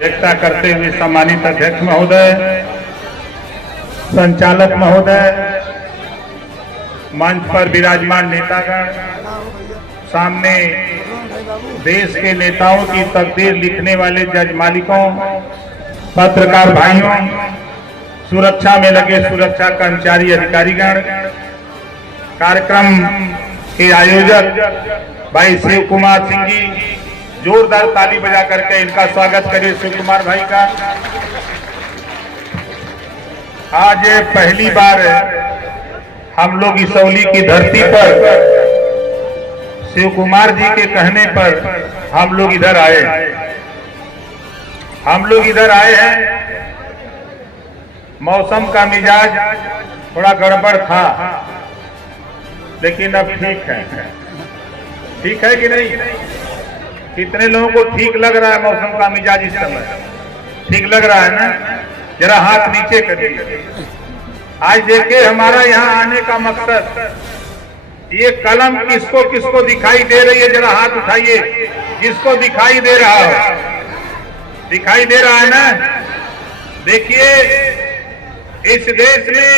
अध्यक्षता करते हुए सम्मानित अध्यक्ष महोदय, संचालक महोदय, मंच पर विराजमान नेतागण, सामने देश के नेताओं की तकदीर लिखने वाले जज मालिकों, पत्रकार भाइयों, सुरक्षा में लगे सुरक्षा कर्मचारी अधिकारीगण, कार्यक्रम के आयोजक भाई शिव कुमार सिंह जी, जोरदार ताली बजा करके इनका स्वागत करिए शिव कुमार भाई का। आज पहली बार हम लोग इसौली की धरती पर शिव कुमार जी के कहने पर हम लोग इधर आए हैं। मौसम का मिजाज थोड़ा गड़बड़ था, लेकिन अब ठीक है कि नहीं? कितने लोगों को ठीक लग रहा है? मौसम का मिजाज इस समय ठीक लग रहा है ना? जरा हाथ नीचे करिए। आज देखिए हमारा यहाँ आने का मकसद, ये कलम किसको किसको दिखाई दे रही है? जरा हाथ उठाइए जिसको दिखाई दे रहा हो। दिखाई दे रहा है ना? देखिए इस देश में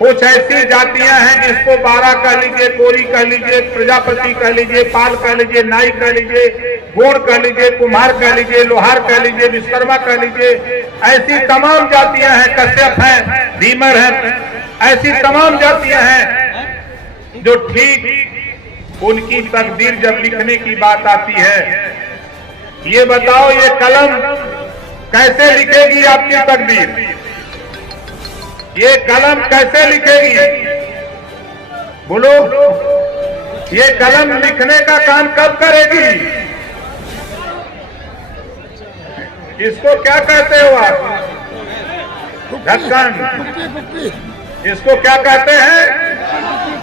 कुछ ऐसी जातियां हैं जिसको बारा कह लीजिए, कोरी कह लीजिए, प्रजापति कह लीजिए, पाल कह लीजिए, नाई कह लीजिए, गोड़ कह लीजिए, कुम्हार कह लीजिए, लोहार कह लीजिए, विश्वकर्मा कह लीजिए, ऐसी तमाम जातियां हैं, कश्यप हैं, धीमर हैं, ऐसी तमाम जातियां हैं जो ठीक उनकी तकदीर जब लिखने की बात आती है, ये बताओ ये कलम कैसे लिखेगी आपकी तकदीर? ये कलम कैसे लिखेगी? बोलो, ये कलम लिखने का काम कब करेगी? इसको क्या कहते हो आप? ढक्कन। इसको क्या कहते हैं?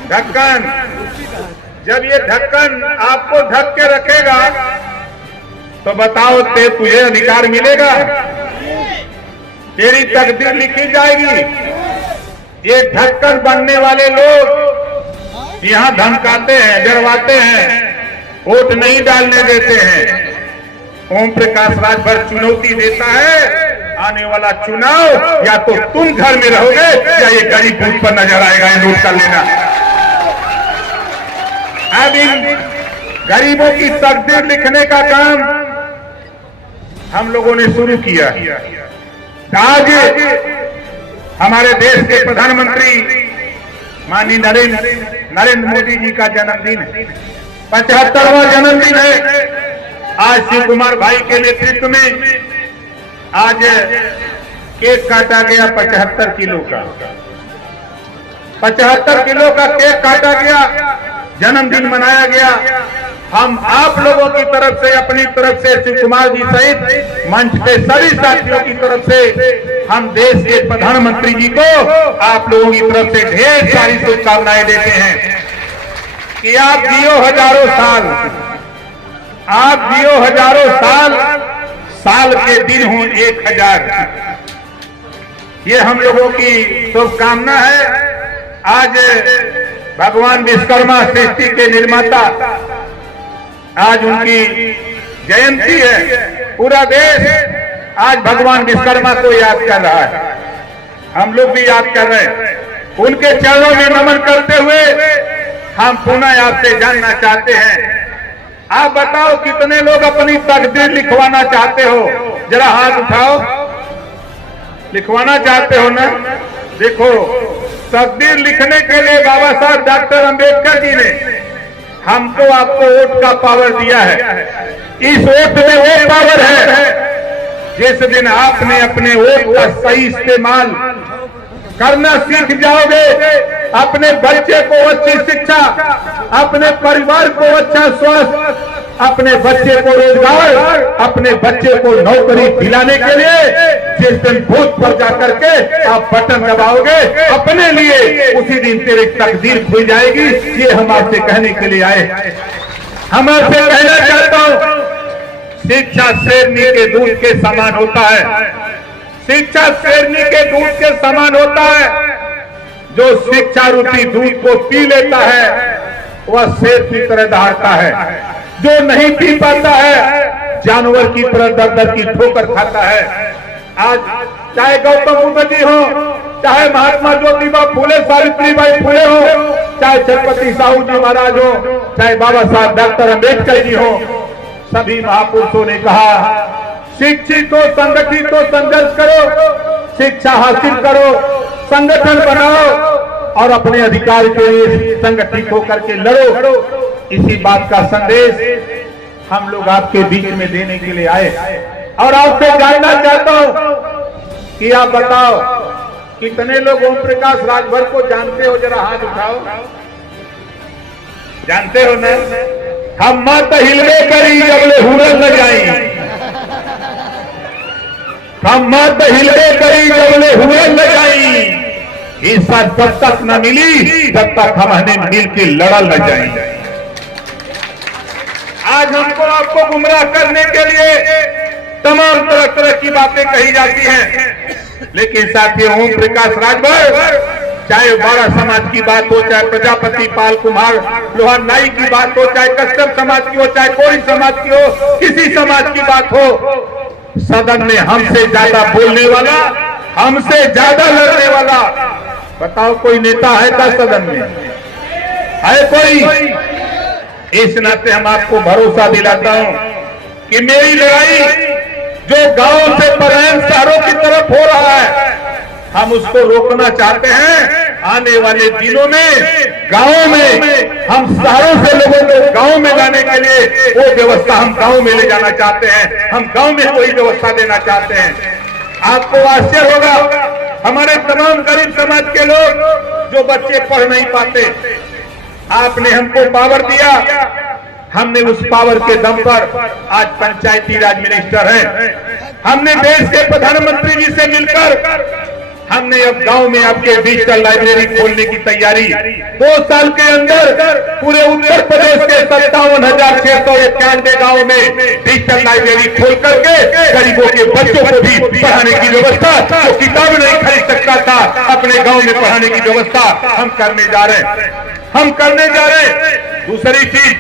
ढक्कन। जब ये ढक्कन आपको ढक के रखेगा तो बताओ तुझे अधिकार मिलेगा? तेरी तकदीर लिखी जाएगी। ये ढक्कन बनने वाले लोग यहाँ धमकाते हैं, डरवाते हैं, वोट नहीं डालने देते हैं। ओम प्रकाश राजभर चुनौती देता है, आने वाला चुनाव या तो तुम घर में रहोगे या ये गरीब बूथ पर नजर आएगा, ये नोट कर लेना। अब इन गरीबों की तकदीर लिखने का काम हम लोगों ने शुरू किया। आज हमारे देश के प्रधानमंत्री माननीय नरेंद्र मोदी जी का जन्मदिन है, 75वां जन्मदिन है। आज शिव कुमार भाई के नेतृत्व में आज केक काटा गया 75 किलो का। 75 किलो का केक काटा गया, जन्मदिन मनाया गया। हम आप लोगों की तरफ से, अपनी तरफ से, शिव कुमार जी सहित मंच पे सभी साथियों की तरफ से हम देश के प्रधानमंत्री जी को आप लोगों की तरफ से ढेर सारी शुभकामनाएं देते हैं कि आप जियो हजारों साल, आप जियो हजारों साल, साल के दिन हो 1000। ये हम लोगों की शुभकामना है। आज भगवान विश्वकर्मा सृष्टि के निर्माता, आज उनकी जयंती है। पूरा देश आज भगवान विश्वकर्मा को याद कर रहा है, हम लोग भी याद कर रहे हैं। उनके चरणों में नमन करते हुए हम पुनः आपसे जानना चाहते हैं, आप बताओ कितने लोग अपनी तकदीर लिखवाना चाहते हो? जरा हाथ उठाओ। लिखवाना चाहते हो ना? देखो, तकदीर लिखने के लिए बाबा साहब डॉक्टर अंबेडकर जी ने हमको आपको वोट का पावर दिया है। इस वोट में वो पावर है, जिस दिन आपने अपने वोट का सही इस्तेमाल करना सीख जाओगे, अपने बच्चे को अच्छी शिक्षा, अपने परिवार को अच्छा स्वास्थ्य, अपने बच्चे को रोजगार, अपने बच्चे को नौकरी दिलाने के लिए जिस दिन बूथ पर जाकर के आप बटन दबाओगे अपने लिए, उसी दिन तेरी तकदीर खुल जाएगी। ये हम आपसे कहने के लिए आए। हम आपसे कहना चाहता हूं, शिक्षा शेरनी के दूध के समान होता है। शिक्षा शेरनी के दूध के समान होता है। जो शिक्षा रूपी दूध को पी लेता है वह शेर की तरह दहाड़ता है। जो नहीं पी पाता है जानवर की तरह दर दर की ठोकर खाता है। आज चाहे गौतम बुद्ध जी हो, चाहे महात्मा ज्योतिबा फूले, सावित्रीबाई फूले हो, चाहे छत्रपति साहू जी महाराज हो, चाहे बाबा साहब डॉक्टर अम्बेडकर जी हो, सभी महापुरुषों ने कहा शिक्षित हो, संगठित हो, संघर्ष करो, शिक्षा हासिल करो, संगठन बनाओ और अपने अधिकार के लिए संगठित होकर के लड़ो। इसी बात का संदेश हम लोग आपके बीच में देने के लिए आए। और आपसे जानना चाहता हूं कि आप बताओ कितने लोग ओम प्रकाश राजभर को जानते हो? जरा हाथ उठाओ। जानते हो ना? हम मत हिलवे करी जबले हुरल न जाई, हम मत हिलवे करी जबले हुरल न जाई, हिस्सा जब तक न मिली तब तक हमने मिल के लड़ल न जाए। आज हमको आपको गुमराह करने के लिए तमाम तरह तरह की बातें कही जाती हैं, लेकिन साथियों ओम प्रकाश राजभर, चाहे बारा समाज की बात हो, चाहे प्रजापति पाल कुमार लोहार नाई की बात हो, चाहे कश्यप समाज की हो, चाहे कोई समाज की हो, किसी समाज की बात हो, सदन में हमसे ज्यादा बोलने वाला, हमसे ज्यादा लड़ने वाला बताओ कोई नेता है क्या सदन में? है कोई? इस नाते हम आपको भरोसा दिलाता हूं कि मेरी लड़ाई जो गांव से पलायन शहरों की तरफ हो रहा है, हम उसको रोकना चाहते हैं। आने वाले दिनों में गांव में हम शहरों से लोगों को गांव में लाने के लिए वो व्यवस्था हम गांव में ले जाना चाहते हैं। हम गांव में वही व्यवस्था देना चाहते हैं। आपको आश्चर्य होगा, हमारे तमाम गरीब समाज के लोग जो बच्चे पढ़ नहीं पाते, आपने हमको पावर दिया, हमने उस पावर के दम पर आज पंचायती राज मिनिस्टर हैं। हमने देश के प्रधानमंत्री जी से मिलकर हमने अब गांव में आपके डिजिटल लाइब्रेरी खोलने की तैयारी 2 साल के अंदर पूरे उत्तर प्रदेश के 57,691 गांव में डिजिटल लाइब्रेरी खोल करके गरीबों के बच्चों को भी पढ़ाने की व्यवस्था, जो किताब नहीं खरीद सकता था, अपने गांव में पढ़ाने की व्यवस्था हम करने जा रहे हैं। हम करने जा रहे हैं। दूसरी चीज,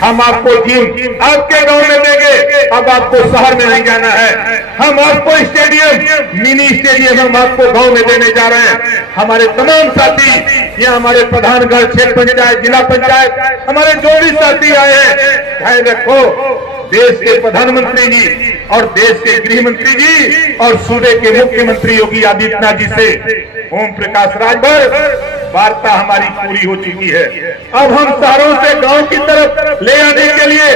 हम आपको जिम आपके गांव में देंगे। अब आपको शहर में नहीं जाना है। हम आपको स्टेडियम, मिनी स्टेडियम हम आपको गांव में देने जा रहे हैं। हमारे तमाम साथी, यहाँ हमारे प्रधानगढ़ क्षेत्र पंचायत, जिला पंचायत, हमारे जो भी साथी आए हैं, ध्यान रखो, देश के प्रधानमंत्री जी और देश के गृह मंत्री जी और सूबे के मुख्यमंत्री योगी आदित्यनाथ जी से ओम प्रकाश राजभर वार्ता हमारी पूरी हो चुकी है। अब हम शहरों से गांव की तरफ ले आने के लिए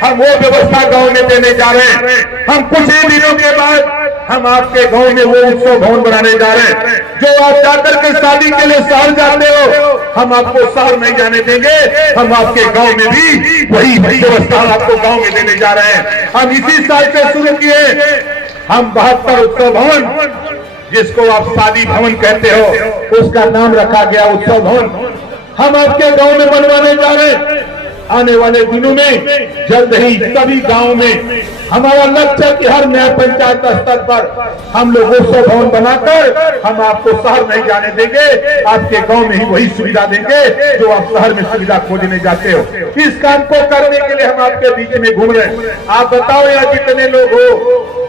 हम वो व्यवस्था गांव में देने जा रहे हैं। हम कुछ ही दिनों के बाद हम आपके गांव में वो उत्सव भवन बनाने जा रहे हैं। जो आप जाकर के शादी के लिए शहर जाते हो, हम आपको शहर नहीं जाने देंगे। हम आपके गांव में भी वही व्यवस्था आपको गांव में देने जा रहे हैं। हम इसी साल से शुरू किए, हम 72 उत्सव भवन, जिसको आप शादी भवन कहते हो, उसका नाम रखा गया उत्सव भवन, हम आपके गांव में बनवाने जा रहे हैं। आने वाले दिनों में जल्द ही सभी गांव में हमारा लक्ष्य कि हर नया पंचायत स्तर पर हम लोग उत्सव भवन बनाकर हम आपको शहर नहीं जाने देंगे। आपके गांव में ही वही सुविधा देंगे जो आप शहर में सुविधा खोजने जाते हो। इस काम को करने के लिए हम आपके बीच में घूम रहे हैं। आप बताओ यहाँ कितने लोग हो?